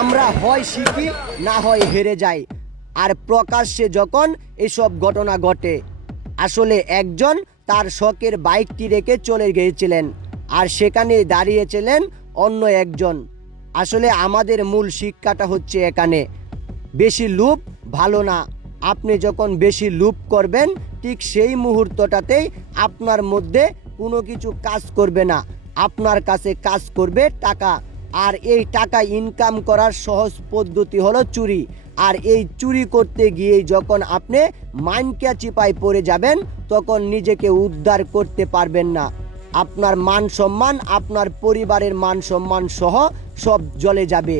আমরা হয় শিখি না হয় হেরে যাই। আর প্রকাশ্যে যখন এসব ঘটনা ঘটে, আসলে একজন তার শখের বাইকটি রেখে চলে গিয়েছিলেন, আর সেখানে দাঁড়িয়েছিলেন অন্য একজন। আসলে আমাদের মূল শিক্ষাটা হচ্ছে এখানে, বেশি লোভ ভালো না। আপনি যখন বেশি লোভ করবেন, ঠিক সেই মুহূর্তটাতেই আপনার মধ্যে কোনো কিছু কাজ করবে না, আপনার কাছে কাজ করবে টাকা। আর এই টাকা ইনকাম করার সহজ পদ্ধতি হলো চুরি। আর এই চুরি করতে গিয়েই যখন আপনি মানকা চিপায় পড়ে যাবেন, তখন নিজেকে উদ্ধার করতে পারবেন না। আপনার মান সম্মান, আপনার পরিবারের মান সম্মান সহ সব জ্বলে যাবে।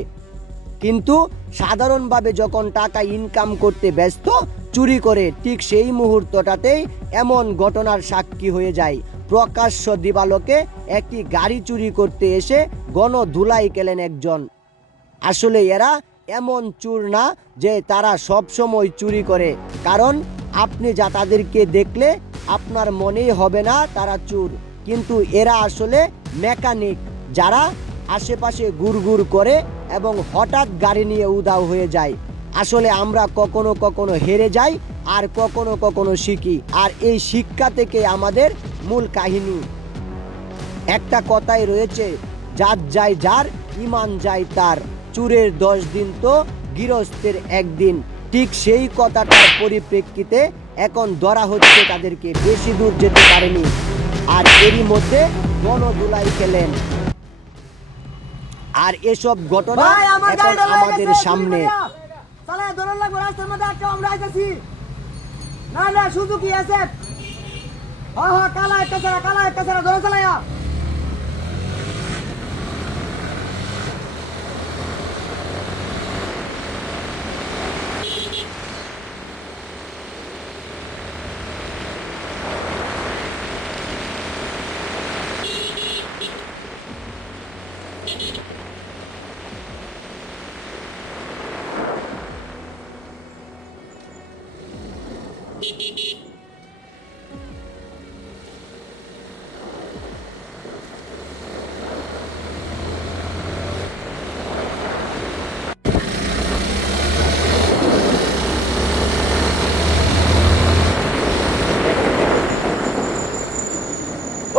কিন্তু সাধারণভাবে যখন টাকা ইনকাম করতে ব্যস্ত, চুরি করে ঠিক সেই মুহূর্তটাতেই এমন ঘটনার সাক্ষী হয়ে যায়। প্রকাশ্য দিবালোকে একটি গাড়ি চুরি করতে এসে গণধুলাই খেলেন একজন। আসলে এরা এমন চোর না যে তারা সব সময় চুরি করে, কারণ আপনি যা তাদেরকে দেখলে আপনার মনেই হবে না তারা চোর। কিন্তু এরা আসলে মেকানিক, যারা আশেপাশে ঘুরঘুর করে এবং হঠাৎ গাড়ি নিয়ে উধাও হয়ে যায়। আসলে আমরা কখনো কখনো হেরে যাই, আর কখনো কখনো শিখি। আর এই শিক্ষা থেকে আমাদের মূল কাহিনী। একটা কথাই রয়েছে, জাত যায় যার, ইমান যায় তার। চুরের 10 দিন তো গৃহস্থের একদিন। ঠিক সেই কথাটার পরিপ্রেক্ষিতে এখন ধরা হচ্ছে তাদেরকে। বেশি দূর যেতে পারেনি, আর এরই মধ্যে গণধুলাই খেলেন। আর এসব ঘটনা এখন আমাদের সামনে।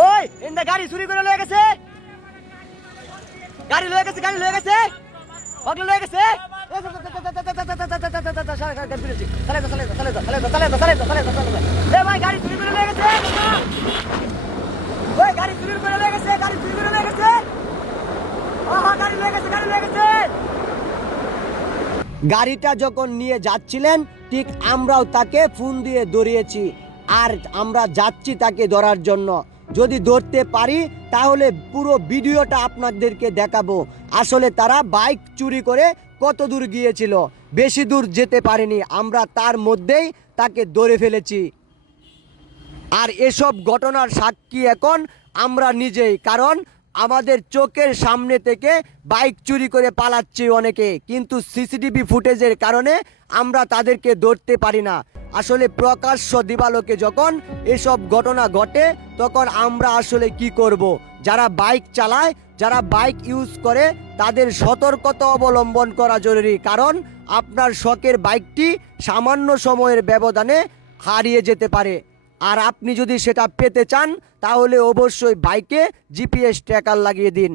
ওই এন্ডা গাড়ি চুরি করে লয়ে গেছে, গাড়ি লয়ে গেছে, গাড়ি লয়ে গেছে, ওগুলো লয়ে গেছে। গাড়ি চুরি করে লয়ে গেছে, ওই গাড়ি চুরি করে লয়ে গেছে, গাড়ি চুরি করে লয়ে গেছে, গাড়ি লয়ে গেছে, গাড়ি লয়ে গেছে। গাড়িটা যখন নিয়ে যাচ্ছিলেন, ঠিক আমরাও তাকে ফোন দিয়ে ধরিয়েছি, আর আমরা যাচ্ছি তাকে ধরার জন্য। যদি ধরতে পারি তাহলে পুরো ভিডিওটা আপনাদেরকে দেখাবো। আসলে তারা বাইক চুরি করে কত দূর গিয়েছিল, বেশি দূর যেতে পারেনি, আমরা তার মধ্যেই তাকে ধরে ফেলেছি। আর এসব ঘটনার সাক্ষী এখন আমরা নিজেই, কারণ আমাদের চোখের সামনে থেকে বাইক চুরি করে পালাচ্ছে অনেকে, কিন্তু সিসিটিভি ফুটেজের কারণে আমরা তাদেরকে ধরতে পারি না। আসলে প্রকাশ্য দিবালোকে যখন এসব ঘটনা ঘটে, তখন আমরা আসলে কি করব? যারা বাইক চালায়, যারা বাইক ইউজ করে, তাদের সতর্কতা অবলম্বন করা জরুরি, কারণ আপনার শখের বাইকটি সামান্য সময়ের ব্যবধানে হারিয়ে যেতে পারে। আর আপনি যদি সেটা পেতে চান, তাহলে অবশ্যই বাইকে জিপিএস ট্র্যাকার লাগিয়ে দিন।